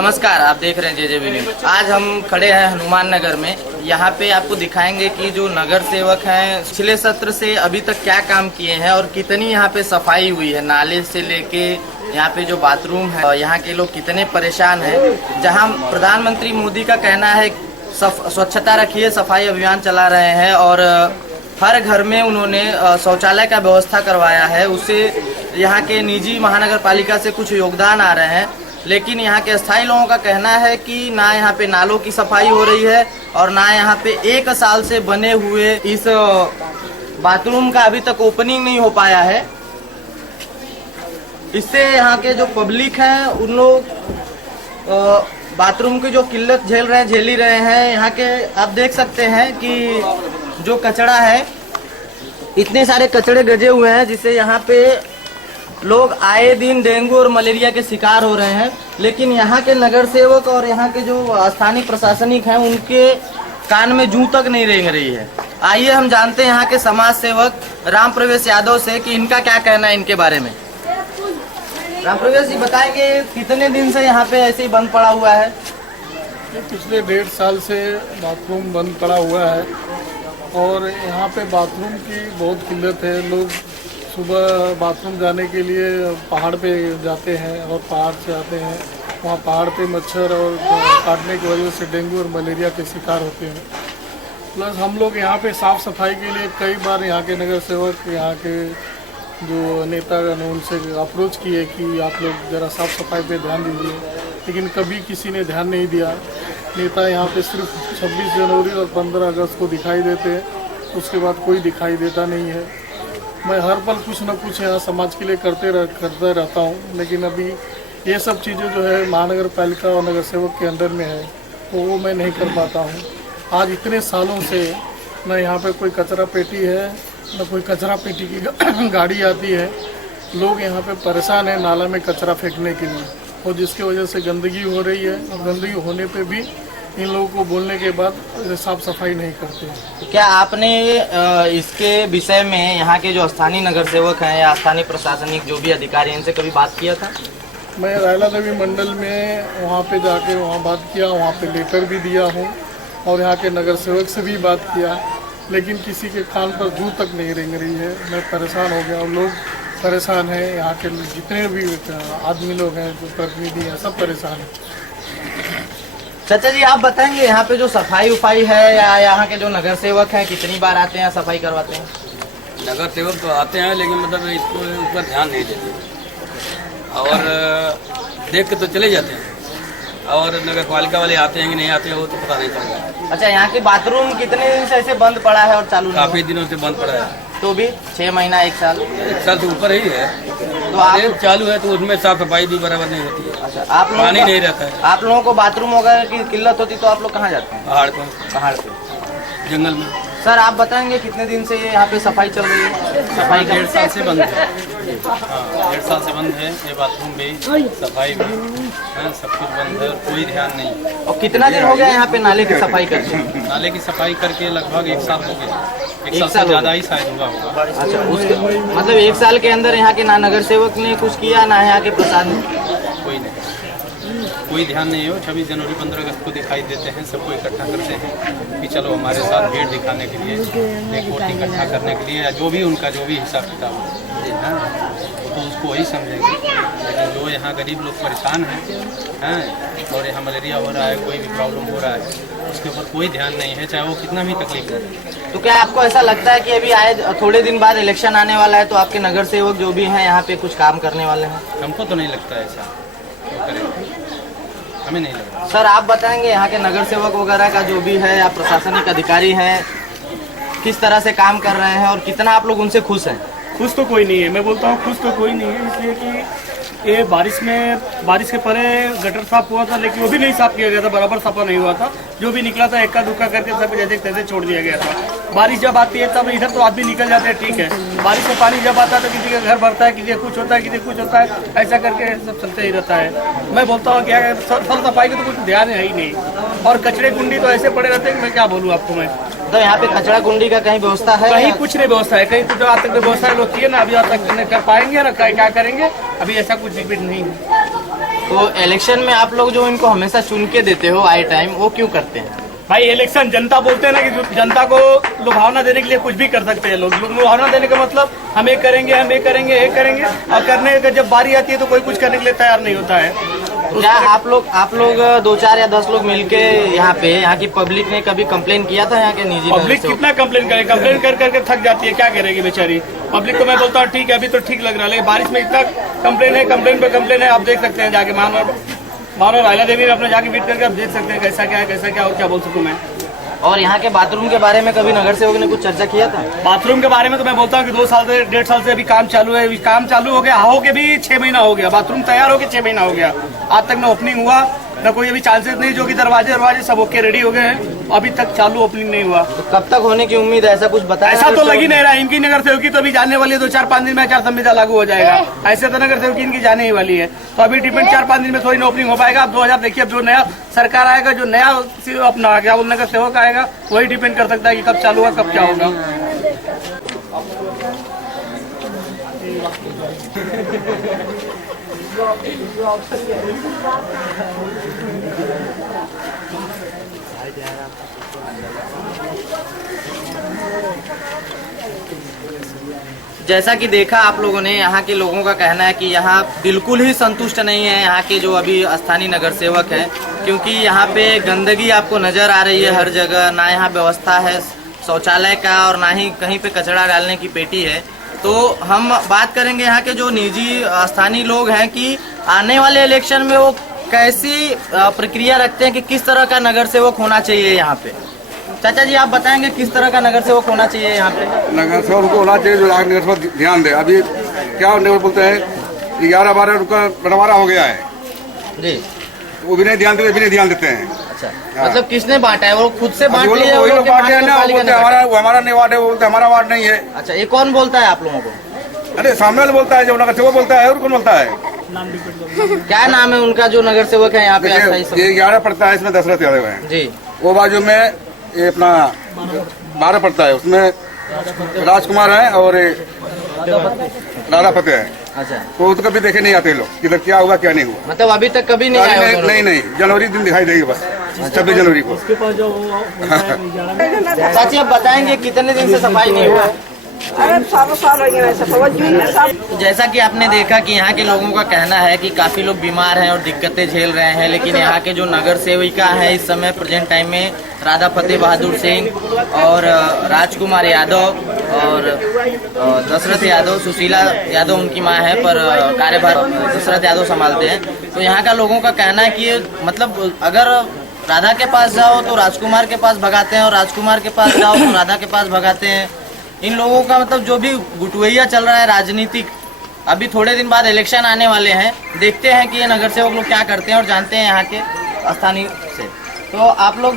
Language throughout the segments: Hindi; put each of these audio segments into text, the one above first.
नमस्कार, आप देख रहे हैं JJB न्यूज। आज हम खड़े हैं हनुमान नगर में। यहाँ पे आपको दिखाएंगे कि जो नगर सेवक हैं पिछले सत्र से अभी तक क्या काम किए हैं और कितनी यहाँ पे सफाई हुई है। नाले से लेके यहाँ पे जो बाथरूम है, यहाँ के लोग कितने परेशान हैं। जहाँ प्रधानमंत्री मोदी का कहना है स्वच्छता रखिए, सफाई अभियान चला रहे हैं और हर घर में उन्होंने शौचालय का व्यवस्था करवाया है। उससे यहाँ के निजी महानगर पालिका से कुछ योगदान आ रहे हैं, लेकिन यहाँ के स्थायी लोगों का कहना है कि ना यहाँ पे नालों की सफाई हो रही है और ना यहाँ पे 1 साल से बने हुए इस बाथरूम का अभी तक ओपनिंग नहीं हो पाया है। इससे यहाँ के जो पब्लिक है उन लोग बाथरूम की जो किल्लत झेल ही रहे हैं। यहाँ के आप देख सकते हैं कि जो कचरा है, इतने सारे कचड़े गजे हुए हैं जिससे यहाँ पे लोग आए दिन डेंगू और मलेरिया के शिकार हो रहे हैं। लेकिन यहाँ के नगर सेवक और यहाँ के जो स्थानीय प्रशासनिक हैं उनके कान में जूं तक नहीं रेंग रही है। आइए हम जानते हैं यहाँ के समाज सेवक राम प्रवेश यादव से कि इनका क्या कहना है इनके बारे में। राम प्रवेश जी, बताएंगे कितने दिन से यहाँ पे ऐसे ही बंद पड़ा हुआ है? पिछले 1.5 साल से बाथरूम बंद पड़ा हुआ है और यहाँ पे बाथरूम की बहुत किल्लत है। लोग सुबह बाथरूम जाने के लिए पहाड़ पे जाते हैं और पहाड़ से आते हैं। वहाँ पहाड़ पे मच्छर और काटने की वजह से डेंगू और मलेरिया के शिकार होते हैं। प्लस हम लोग यहाँ पे साफ़ सफाई के लिए कई बार यहाँ के नगर सेवक, यहाँ के जो नेता ने उनसे अप्रोच किए कि आप लोग ज़रा साफ़ सफाई पे ध्यान दीजिए, लेकिन कभी किसी ने ध्यान नहीं दिया। नेता यहाँ पे सिर्फ 26 जनवरी और 15 अगस्त को दिखाई देते हैं, उसके बाद कोई दिखाई देता नहीं है। मैं हर पल कुछ न कुछ यहाँ समाज के लिए करते रहता हूँ, लेकिन अभी ये सब चीज़ें जो है महानगर पालिका और नगर सेवक के अंडर में है तो वो मैं नहीं कर पाता हूँ। आज इतने सालों से न यहाँ पे कोई कचरा पेटी है, न कोई कचरा पेटी की गाड़ी आती है। लोग यहाँ पे परेशान हैं नाला में कचरा फेंकने के लिए, और जिसकी वजह से गंदगी हो रही है और गंदगी होने पे भी इन लोगों को बोलने के बाद साफ सफाई नहीं करते हैं। क्या आपने इसके विषय में यहाँ के जो स्थानीय नगर सेवक हैं या स्थानीय प्रशासनिक जो भी अधिकारी हैं इनसे कभी बात किया था? मैं रायला देवी मंडल में वहाँ पे जाके वहाँ बात किया, वहाँ पे लेटर भी दिया हूँ और यहाँ के नगर सेवक से भी बात किया, लेकिन किसी के कान पर जूं तक नहीं रेंग रही है। मैं परेशान हो गया और लोग परेशान हैं। यहाँ के जितने भी आदमी लोग हैं, जो प्रतिनिधि हैं, सब परेशान हैं। चाचा जी, आप बताएंगे यहाँ पे जो सफाई उफाई है या यहाँ के जो नगर सेवक हैं कितनी बार आते हैं, सफाई करवाते हैं? नगर सेवक तो आते हैं लेकिन मतलब इसको ऊपर ध्यान नहीं देते और देख के तो चले जाते हैं, और नगर पालिका वाले आते हैं कि नहीं आते हैं वो तो पता नहीं चलता। अच्छा, यहाँ के बाथरूम कितने दिन से ऐसे बंद पड़ा है और चालू? काफी दिनों से बंद पड़ा है। तो भी 6 महीना 1 साल? 1 साल से ऊपर ही है। तो आप चालू है तो उसमें साफ सफाई भी बराबर नहीं होती है। अच्छा, आप पानी नहीं रहता है। आप लोगों को बाथरूम वगैरह की किल्लत होती तो आप लोग कहाँ जाते हैं? पहाड़ पे, जंगल में। सर, आप बताएंगे कितने दिन से ये यहाँ पे सफाई चल रही है? सफाई 1.5 साल से बंद है। हाँ, 1.5 साल से बंद है। ये बाथरूम भी, सफाई भी, सब कुछ बंद है और कोई ध्यान नहीं। और कितना दिन हो गया यहाँ पे नाले की सफाई करके? नाले की सफाई करके लगभग 1 साल हो गया। 1 साल से ज़्यादा ही शायद हुआ होगा। अच्छा, उसके मतलब 1 साल के अंदर यहाँ के ना नगर सेवक ने कुछ किया ना यहाँ के प्रशासन? कोई नहीं, कोई ध्यान नहीं हो। 26 जनवरी 15 अगस्त को दिखाई देते हैं, सबको इकट्ठा करते हैं कि चलो हमारे साथ भीड़ दिखाने के लिए, एक वोट इकट्ठा करने के लिए, या जो भी उनका जो भी हिसाब किताब है वो तो उसको वही समझेंगे। लेकिन जो यहाँ गरीब लोग परेशान हैं और यहाँ मलेरिया हो रहा है, कोई भी प्रॉब्लम हो रहा है, उसके ऊपर कोई ध्यान नहीं है, चाहे वो कितना भी तकलीफ हो। तो क्या आपको ऐसा लगता है कि अभी आए थोड़े दिन बाद इलेक्शन आने वाला है तो आपके नगर सेवक जो भी हैं यहाँ पे कुछ काम करने वाले हैं? हमको तो नहीं लगता ऐसा तो करेंगे, हमें नहीं लगता। सर, आप बताएंगे यहाँ के नगर सेवक वगैरह का जो भी है या प्रशासनिक अधिकारी हैं किस तरह से काम कर रहे हैं और कितना आप लोग उनसे खुश हैं? खुश तो कोई नहीं है, मैं बोलता हूँ खुश तो कोई नहीं है, इसलिए कि ये बारिश के पहले गटर साफ हुआ था लेकिन वो भी नहीं साफ किया गया था, बराबर साफा नहीं हुआ था। जो भी निकला था एक्का दुक्का करके सब जैसे तैसे छोड़ दिया गया था। बारिश जब आती है तब इधर तो आदमी निकल जाते हैं, ठीक है। बारिश में पानी जब आता है तो किसी का घर भरता है, किसी का कुछ होता है, किसी कुछ होता है, ऐसा करके सब चलते ही रहता है। मैं बोलता हूँ क्या साफ सफाई का तो कुछ ध्यान है ही नहीं, और कचरे कुंडी तो ऐसे पड़े रहते हैं कि मैं क्या बोलूँ आपको। मैं तो यहाँ पे कचरा कुंडी का कहीं व्यवस्था है? कहीं कुछ नहीं व्यवस्था है, कहीं कुछ आज तक व्यवस्था लोग किए ना, अभी आज तक कर पाएंगे ना, क्या करेंगे, अभी ऐसा कुछ नहीं है। तो इलेक्शन में आप लोग जो इनको हमेशा चुन के देते हो आए टाइम, वो क्यों करते हैं? भाई इलेक्शन जनता बोलते हैं ना कि जनता को लुभावना देने के लिए कुछ भी कर सकते हैं लोग। लुभावना देने का मतलब हम ये करेंगे, हम ये करेंगे, ये करेंगे, और करने का जब बारी आती है तो कोई कुछ करने के लिए तैयार नहीं होता है। क्या आप लोग 2, 4 या 10 लोग मिलके यहाँ की पब्लिक ने कभी कंप्लेन किया था यहाँ के निजी? पब्लिक कितना कंप्लेन करे, कंप्लेन कर करके थक जाती है, क्या करेगी बेचारी पब्लिक को। मैं बोलता हूँ ठीक है, अभी तो ठीक लग रहा है, लेकिन बारिश में इतना कंप्लेन है, कंप्लेन पे कंप्लेन है। आप देख सकते हैं जाके मानो रायला देवी में अपने जाके वीट करके आप देख सकते हैं कैसा क्या है, कैसा क्या और क्या बोल सकूँ मैं। और यहाँ के बाथरूम के बारे में कभी नगर सेवक ने कुछ चर्चा किया था? बाथरूम के बारे में तो मैं बोलता हूँ कि 2 साल से 1.5 साल से अभी काम चालू है। काम चालू हो गया, हो के भी 6 महीना हो गया, बाथरूम तैयार हो के 6 महीना हो गया, आज तक न ओपनिंग हुआ, न कोई अभी चांसेस नहीं। जो कि दरवाजे सब ओके रेडी हो गए हैं, अभी तक चालू ओपनिंग नहीं हुआ। तो कब तक होने की उम्मीद है, ऐसा कुछ बताया? ऐसा तो लग ही नहीं रहा। इनकी नगर सेवकी तो अभी जाने वाली है, 2-4-5 दिन में आचार संहिता लागू हो जाएगा। ऐसे तो नगर सेवकी इनकी जाने ही वाली है, तो अभी डिपेंड 4-5 दिन में थोड़ी ओपनिंग हो पाएगा। अब 2000 देखिए, अब जो नया सरकार आएगा, जो नया अपना क्या बोल नगर सेवक आएगा, वही डिपेंड कर सकता है कि कब चालू होगा, कब क्या होगा। जैसा कि देखा आप लोगों ने, यहाँ के लोगों का कहना है कि यहाँ बिल्कुल ही संतुष्ट नहीं है यहाँ के जो अभी स्थानीय नगर सेवक हैं, क्योंकि यहाँ पे गंदगी आपको नज़र आ रही है हर जगह। ना यहाँ व्यवस्था है शौचालय का और ना ही कहीं पे कचरा डालने की पेटी है। तो हम बात करेंगे यहाँ के जो निजी स्थानीय लोग हैं कि आने वाले इलेक्शन में वो कैसी प्रक्रिया रखते हैं कि किस तरह का नगर सेवक होना चाहिए यहाँ पे। चाचा जी, आप बताएंगे किस तरह का नगर सेवक होना चाहिए यहाँ पे? नगर सेवक को होना चाहिए जो नगर सेवक ध्यान दे। अभी क्या बोलते हैं 11-12 उनका बंटवारा हो गया है जी, वो भी नहीं ध्यान देते, भी नहीं ध्यान देते हैं। अच्छा, मतलब किसने बांटा है? वो खुद से बांट लिया? वही लोग बांटे हैं ना, वो बोलते हमारा नहीं वार्ड है, वो बोलते हमारा वार्ड नहीं है। अच्छा, ये कौन बोलता है आप लोगों को? अरे सामने वाला बोलता है, जो नगर सेवक बोलता है। और कौन बोलता है? क्या नाम है उनका जो नगर सेवक है यहाँ पे? ये 11 पड़ता है, इसमें दशरथ यादव है जी। वो बाजू में ये अपना 12 पड़ता है, उसमें राजकुमार है और राधा फतेह है। अच्छा, तो कभी देखे नहीं आते लोग किधर क्या हुआ क्या नहीं हुआ। मतलब अभी तक कभी नहीं आए हो? नहीं, जनवरी दिन दिखाई देगी बस, 26 जनवरी को। चाची, आप बताएंगे कितने दिन से सफाई नहीं हुआ? अरे साल हो गया सब। जैसा कि आपने देखा कि यहाँ के लोगों का कहना है कि काफी लोग बीमार हैं और दिक्कतें झेल रहे हैं, लेकिन यहाँ के जो नगर सेविका है इस समय प्रेजेंट टाइम में राधा फतेह बहादुर सिंह और राजकुमार यादव और दशरथ यादव, सुशीला यादव उनकी माँ है, पर कार्यभार दशरथ यादव संभालते हैं। तो यहाँ का लोगों का कहना है कि मतलब अगर राधा के पास जाओ तो राजकुमार के पास भगाते हैं और राजकुमार के पास जाओ तो राधा के पास भगाते हैं। इन लोगों का मतलब जो भी गुटवैया चल रहा है राजनीतिक, अभी थोड़े दिन बाद इलेक्शन आने वाले हैं, देखते हैं कि ये नगर सेवक लोग क्या करते हैं और जानते हैं यहाँ के स्थानीय से। तो आप लोग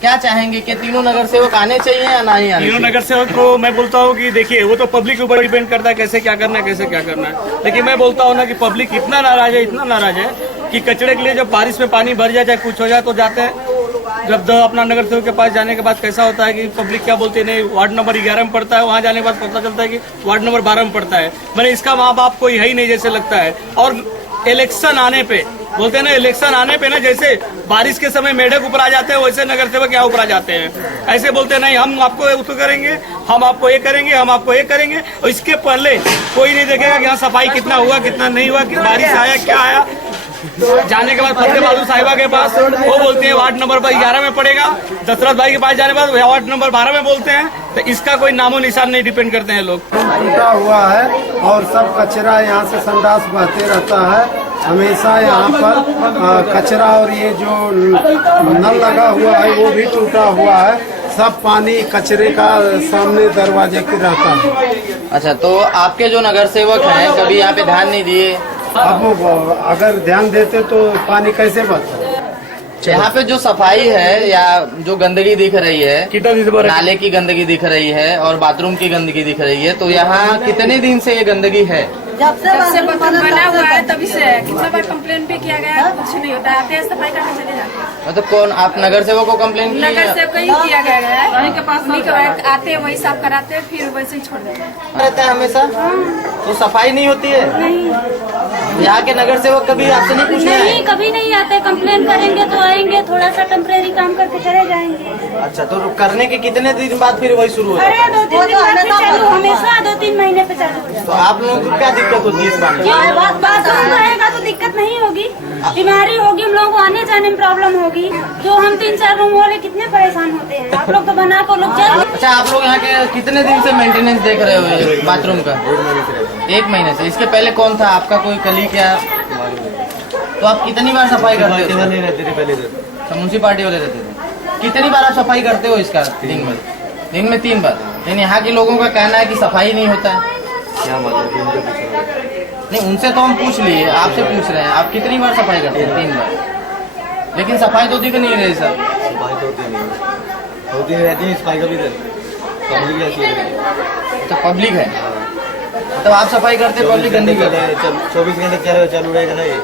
क्या चाहेंगे कि तीनों नगर सेवक आने चाहिए या नहीं आने? तीनों नगर सेवक को मैं बोलता हूँ कि देखिए, वो तो पब्लिक के ऊपर डिपेंड करता है कैसे क्या करना है, कैसे क्या करना है। लेकिन मैं बोलता हूँ ना कि पब्लिक इतना नाराज है, इतना नाराज है कि कचरे के लिए जब बारिश में पानी भर जाए, चाहे कुछ हो जाए, तो जाते हैं। जब अपना नगर सेवक के पास जाने के बाद कैसा होता है कि पब्लिक क्या बोलती है, नहीं वार्ड नंबर 11 में पड़ता है, वहाँ जाने के बाद पता चलता है कि वार्ड नंबर 12 में पड़ता है। मैंने इसका माँ बाप कोई है ही नहीं जैसे लगता है। और इलेक्शन आने पे बोलते हैं ना, इलेक्शन आने पे ना जैसे बारिश के समय मेढक ऊपर आ जाते हैं, वैसे नगर सेवक यहाँ ऊपर आ जाते हैं। ऐसे बोलते हैं नहीं हम आपको उसको करेंगे, हम आपको ये करेंगे, हम आपको ये करेंगे। और इसके पहले कोई नहीं देखेगा कि यहाँ सफाई कितना हुआ, कितना नहीं हुआ, कि बारिश आया क्या आया। जाने के बाद फतेह बहादुर साहिबा के पास वो बोलते हैं वार्ड नंबर 11 में पड़ेगा, दशरथ भाई के पास जाने के बाद वार्ड नंबर 12 में बोलते हैं। तो इसका कोई नामो निशान नहीं डिपेंड करते हैं लोग। टूटा हुआ है और सब कचरा यहाँ से संडास बहते रहता है हमेशा। यहाँ पर कचरा और ये जो नल लगा हुआ है वो भी टूटा हुआ है। सब पानी कचरे का सामने दरवाजे के रहता है। अच्छा, तो आपके जो नगर सेवक हैं कभी यहाँ पे ध्यान नहीं दिए? अब अगर ध्यान देते तो पानी कैसे बचता? यहाँ पे जो सफाई है या जो गंदगी दिख रही है, नाले की गंदगी दिख रही है और बाथरूम की गंदगी दिख रही है, तो यहाँ कितने दिन से ये गंदगी है? जब से बाथरूम बना हुआ है तभी से है। कितना बार कंप्लेन भी किया गया है, कुछ नहीं होता है। आते हैं सफाई करके चले जाते हैं। मतलब कौन, आप नगर सेवक को कंप्लेन की? नगर से कहीं किया गया है, उन्हीं के पास आते हैं, वही साफ कराते हैं, फिर वैसे ही छोड़ देते हैं। रहता है हमेशा, तो सफाई नहीं होती है। नहीं, यहाँ के नगर सेवक कभी आपसे नहीं पूछना है? नहीं, कभी नहीं आते। कंप्लेन करेंगे तो आएंगे, थोड़ा सा टेम्परेरी काम करके चले जाएंगे। अच्छा, तो करने के कितने दिन बाद फिर वही शुरू हो जाता है? अरे 2-3 दिन बाद फिर चालू, हमेशा 2-3 महीने पे चालू हो जाता है। तो आप लोगों को क्या दिक्कत होती है इस बात में? बाथरूम रहेगा तो दिक्कत नहीं होगी, बीमारी होगी, हम लोगों को आने जाने में प्रॉब्लम होगी। जो हम 3-4 रूम वाले कितने परेशान होते हैं। आप लोग तो बना को लोग जल्द। अच्छा, आप लोग यहाँ के कितने दिन से मेंटेनेंस देख रहे हो बाथरूम का? 1 महीने से। इसके पहले कौन था आपका, कोई कलीग या? तो आप कितनी बार सफाई करते हो? म्यूनसिपालिटी वाले रहते थे। कितनी बार आप सफाई करते हो इसका? दिन में 3 बार। लेकिन यहाँ के लोगों का कहना है कि सफाई नहीं होता है। क्या मतलब? नहीं, उनसे तो हम पूछ लिए, आपसे पूछ रहे हैं आप कितनी बार सफाई करते हैं? 3 बार। लेकिन सफाई तो दिख नहीं रही सर। सफाई तो होती नहीं रहती है। सफाई कभी पब्लिक अच्छा, पब्लिक है तो आप सफाई करते, पब्लिक गंदी करते हैं। 24 घंटे चालू रहेगा ना ये।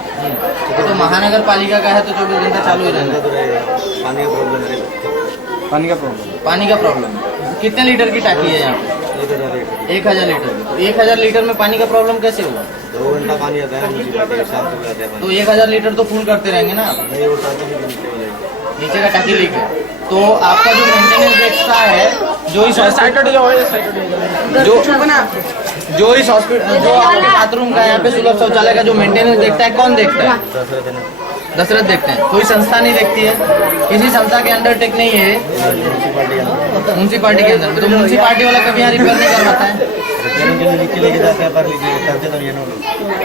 तो महानगर पालिका का है तो 24 घंटा चालू ही रहना तो रहेगा। पानी का प्रॉब्लम रहेगा। पानी का प्रॉब्लम। कितने लीटर की टाकी है यहाँ पे? 1000 लीटर। तो 1000 लीटर में पानी का प्रॉब्लम कैसे हुआ? 2 घंटा पानी आता है, तो 1000 लीटर तो फुल करते रहेंगे ना? नहीं होता तो नीचे का टाकी लीक है। तो आपका जो मेंटेनेंस देखता है, जो इस हॉस्पिटल, जो इस हॉस्पिटल, जो आपके बाथरूम का यहाँ पे सुलभ शौचालय का जो मेंटेनेंस देखता है, कौन देखता है? दशरथ देखते हैं। कोई संस्था नहीं देखती है? किसी संस्था के अंडरटेक नहीं है म्यूनसिपालिटी के अंदर? तो म्यूनसिपालिटी वाला कभी यहाँ रिपेयर नहीं करवाता है? लिख के लेके जाते हैं, पर करते तो नहीं।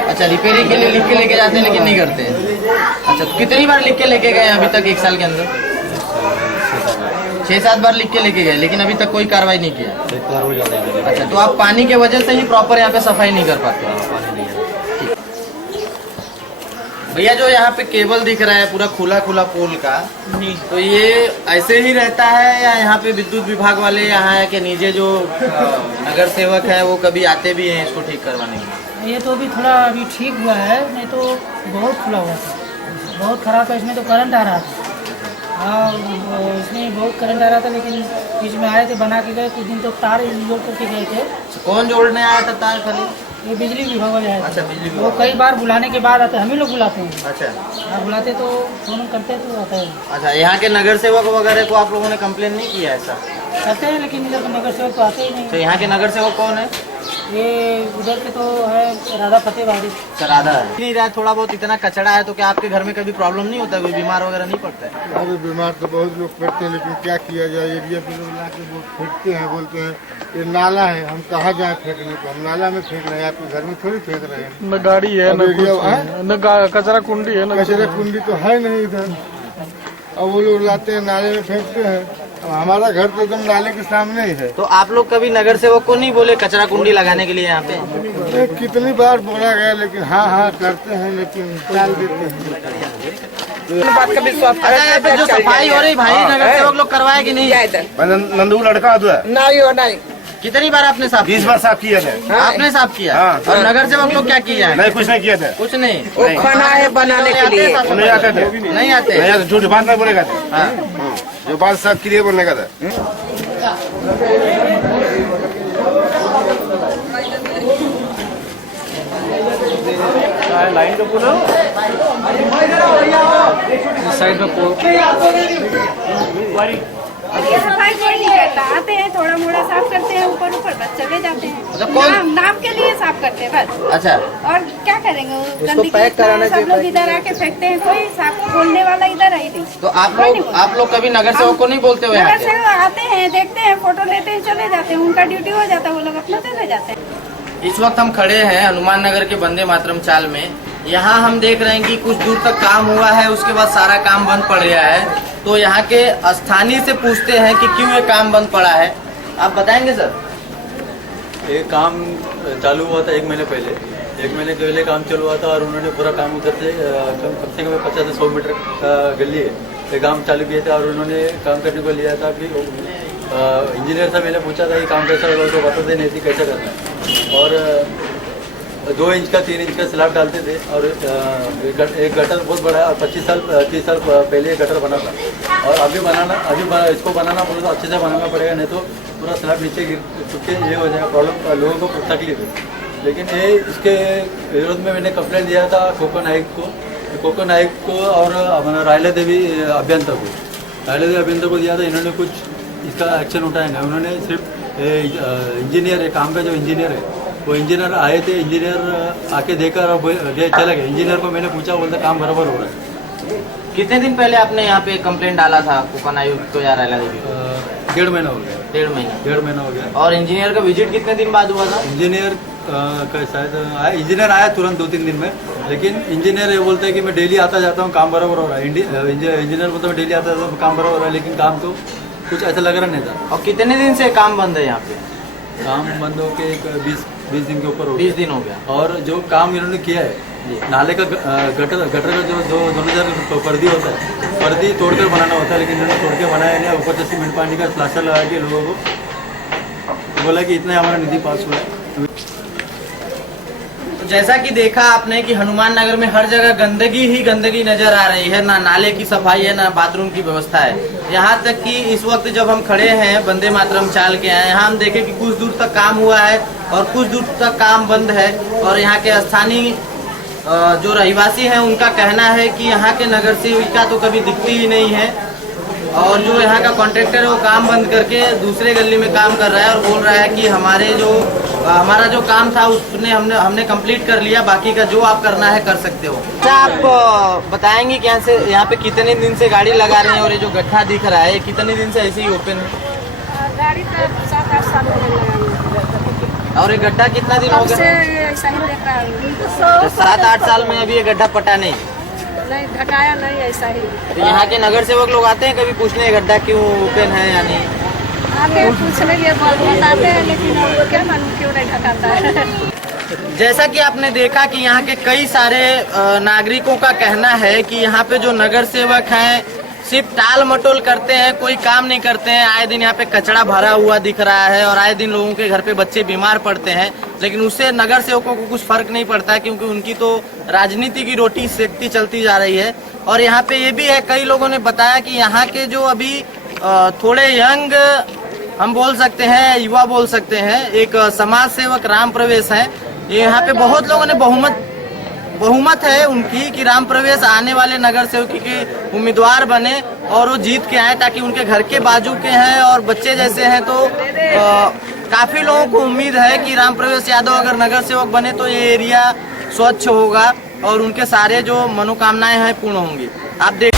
अच्छा, रिपेयरिंग के लिए लिख के लेके जाते हैं लेकिन नहीं करते हैं। अच्छा, तो कितनी बार लिख के लेके गए अभी तक 1 साल के अंदर? 6-7 बार लिख के लेके गए, लेकिन अभी तक कोई कार्रवाई नहीं किया। अच्छा, तो आप पानी के वजह से ही प्रॉपर यहाँ पे सफाई नहीं कर पाते? भैया, जो यहाँ पे केबल दिख रहा है पूरा खुला पोल का, तो ये ऐसे ही रहता है या यहाँ पे विद्युत विभाग वाले यहाँ के नीचे जो नगर सेवक है वो कभी आते भी हैं इसको ठीक करवाने के लिए? ये तो अभी थोड़ा अभी ठीक हुआ है, नहीं तो बहुत खुला हुआ था, बहुत खराब है। इसमें तो करंट आ रहा था। हाँ, इसमें बहुत करंट आ रहा था, लेकिन बीच में आए थे, बना के गए। कुछ दिन तो तार जोड़ करके गए थे। कौन जोड़ने आया था तार? खाली ये बिजली विभाग वाले आए थे। अच्छा, बिजली वो कई बार बुलाने के बाद आते हैं, हम ही लोग बुलाते हैं। अच्छा, हाँ, बुलाते तो फोन करते तो आता है। अच्छा, यहाँ के नगर सेवक वगैरह को आप लोगों ने कंप्लेन नहीं किया ऐसा? करते हैं, लेकिन इधर नगर सेवक तो आते ही नहीं। तो यहाँ के नगर सेवक कौन है? ये उधर के तो है राधा फतेहबाड़ी। राधा है। नहीं रहा, थोड़ा बहुत इतना कचरा है तो क्या आपके घर में कभी प्रॉब्लम नहीं होता? कोई बीमार वगैरह नहीं पड़ता है? अरे बीमार तो बहुत लोग पड़ते हैं, लेकिन क्या किया जाए। एरिया पे लोग लाके वो फेंकते हैं, बोलते हैं ये नाला है, हम कहाँ जाए फेंकने को? हम नाला में फेंक रहे हैं, आपके घर में थोड़ी फेंक रहे हैं। न गाड़ी है, न कचरा कुंडी है, कचरा कुंडी तो है नहीं इधर। अब वो लोग लाते हैं, नाले में फेंकते हैं। हमारा घर तो एकदम नाले के सामने ही है। तो आप लोग कभी नगर सेवक को नहीं बोले कचरा कुंडी लगाने के लिए यहाँ पे? कितनी बार बोला गया, लेकिन हाँ करते हैं, लेकिन टाल देते हैं। बात का विश्वास। अच्छा, यहाँ पे जो सफाई हो रही भाई, नगर सेवक लोग करवाए कि नहीं? नंदू लड़का तो है। नहीं, कितनी बार आपने साफ 20 बार साफ किया था। आपने साफ किया? हाँ। और नगर सेवक लोग क्या किया है? नहीं, कुछ नहीं किया था। कुछ नहीं। वो खाना है बनाने के लिए। नहीं आते थे। नहीं आते। झूठ बात नहीं बोलेगा था। हाँ। जो बात साफ क्लियर बोलने का था। लाइन तो बोलो साइड में ये सफाई कोई नहीं करता। आते हैं, थोड़ा मोड़ा साफ करते हैं, ऊपर बस चले जाते हैं। नाम के लिए साफ करते हैं बस। अच्छा, और क्या करेंगे? गंदगी सब लोग इधर आके फेंकते हैं, कोई साफ बोलने वाला इधर आई नहीं। तो आप लोग कभी नगर सेवक को नहीं बोलते हुए? नगर सेवक आते हैं, देखते हैं, फोटो लेते हैं, चले जाते हैं। उनका ड्यूटी हो जाता है, वो लोग अपना चले जाते हैं। इस वक्त हम खड़े हैं हनुमान नगर के वंदे मातरम चाल में। यहाँ हम देख रहे हैं कि कुछ दूर तक काम हुआ है, उसके बाद सारा काम बंद पड़ गया है। तो यहाँ के स्थानीय से पूछते हैं कि क्यों ये काम बंद पड़ा है, आप बताएंगे सर? ये काम चालू हुआ था 1 महीने पहले। 1 महीने पहले काम चालू हुआ था और उन्होंने पूरा काम उधर से कम से कम 50 से 100 मीटर का गली है, ये काम चालू किया था। और उन्होंने काम करने को लिया था कि इंजीनियर से मैंने पूछा था कि काम कैसा होगा, तो बताते नहीं थी कैसे करना है। और 2 इंच का 3 इंच का स्लैब डालते थे और एक गटर बहुत बड़ा और 30 साल पहले ये गटर बना था। और इसको बनाना बोले तो अच्छे से बनाना पड़ेगा, नहीं तो पूरा स्लैब नीचे गिर चुके ये हो जाएगा, प्रॉब्लम लोगों को तकलीफ है। लेकिन ये इसके विरोध में मैंने कंप्लेंट दिया था कोकण आयुक्त को और हमारा रायला देवी अभियंता को दिया था। इन्होंने कुछ इसका एक्शन उठाया नहीं, उन्होंने सिर्फ इंजीनियर काम का जो इंजीनियर है वो इंजीनियर आए थे, इंजीनियर आके देखकर और चले गए। इंजीनियर को मैंने पूछा, बोलते काम बराबर हो रहा है। कितने दिन पहले आपने यहाँ पे कंप्लेंट डाला था कोकण आयुक्त को या रायला देवी? 1.5 महीना हो गया। 1.5 महीना हो गया। और इंजीनियर का विजिट कितने दिन बाद हुआ था? इंजीनियर शायद इंजीनियर आया तुरंत 2-3 दिन में, लेकिन इंजीनियर ये बोलते हैं कि मैं डेली आता जाता हूँ, काम बराबर हो रहा है। इंजीनियर बोलते मैं डेली आता जाता हूँ, काम बराबर हो रहा है, लेकिन काम तो कुछ ऐसा लग रहा नहीं था। और कितने दिन से काम बंद है यहाँ पे? काम बंद होके 20 दिन के ऊपर हो गया। 20 दिन हो गया। और जो काम इन्होंने किया है नाले का गटर का जो 2000 पर्दी होता है, पर्दी तोड़कर बनाना होता है, लेकिन इन्होंने तोड़ के बनाया नहीं। ऊपर से सीमेंट पानी का प्लास्टर लगा के लोगों को बोला कि इतना हमारा निधि पास हुआ है। जैसा कि देखा आपने कि हनुमान नगर में हर जगह गंदगी ही गंदगी नजर आ रही है, ना नाले की सफाई है, ना बाथरूम की व्यवस्था है। यहाँ तक कि इस वक्त जब हम खड़े हैं वंदे मातरम चाल के हैं, यहाँ हम देखें कि कुछ दूर तक काम हुआ है और कुछ दूर तक काम बंद है। और यहाँ के स्थानीय जो रहिवासी हैं उनका कहना है कि यहाँ के नगर सेविका तो कभी दिखती ही नहीं है, और जो यहाँ का कॉन्ट्रैक्टर है वो काम बंद करके दूसरे गली में काम कर रहा है और बोल रहा है कि हमारा जो काम था उसने हमने कंप्लीट कर लिया, बाकी का जो आप करना है कर सकते हो। अच्छा, आप बताएंगे कि यहाँ पे कितने दिन से गाड़ी लगा रहे हैं और ये जो गड्ढा दिख रहा है कितने दिन से ऐसे ही ओपन है? गाड़ी तो 7-8 साल हो गए। और ये गड्ढा कितना दिन हो गया? ऐसा ही देख रहा हूँ। 7-8 साल में अभी ये गड्ढा पटा नहीं घटाया नहीं, ऐसा ही। तो यहाँ के नगर सेवक लोग आते हैं कभी पूछने गड्ढा क्यों ओपन है या नहीं? आते पूछने लिए बताते हैं, लेकिन क्या मालूम क्यों नहीं घटाता है। जैसा कि आपने देखा कि यहाँ के कई सारे नागरिकों का कहना है कि यहाँ पे जो नगर सेवक हैं सिर्फ टाल मटोल करते हैं, कोई काम नहीं करते हैं। आए दिन यहाँ पे कचरा भरा हुआ दिख रहा है और आए दिन लोगों के घर पे बच्चे बीमार पड़ते हैं, लेकिन उससे नगर सेवकों को कुछ फर्क नहीं पड़ता है, क्योंकि उनकी तो राजनीति की रोटी सेकती चलती जा रही है। और यहाँ पे ये भी है, कई लोगों ने बताया कि यहाँ के जो अभी थोड़े यंग हम बोल सकते हैं, युवा बोल सकते हैं, एक समाज सेवक राम प्रवेश है। यहाँ पे बहुत लोगों ने बहुमत है उनकी कि राम प्रवेश आने वाले नगर सेवक के उम्मीदवार बने और वो जीत के आए, ताकि उनके घर के बाजू के हैं और बच्चे जैसे हैं। तो काफी लोगों को उम्मीद है कि राम प्रवेश यादव अगर नगर सेवक बने तो ये एरिया स्वच्छ होगा और उनके सारे जो मनोकामनाएं हैं पूर्ण होंगी। आप देख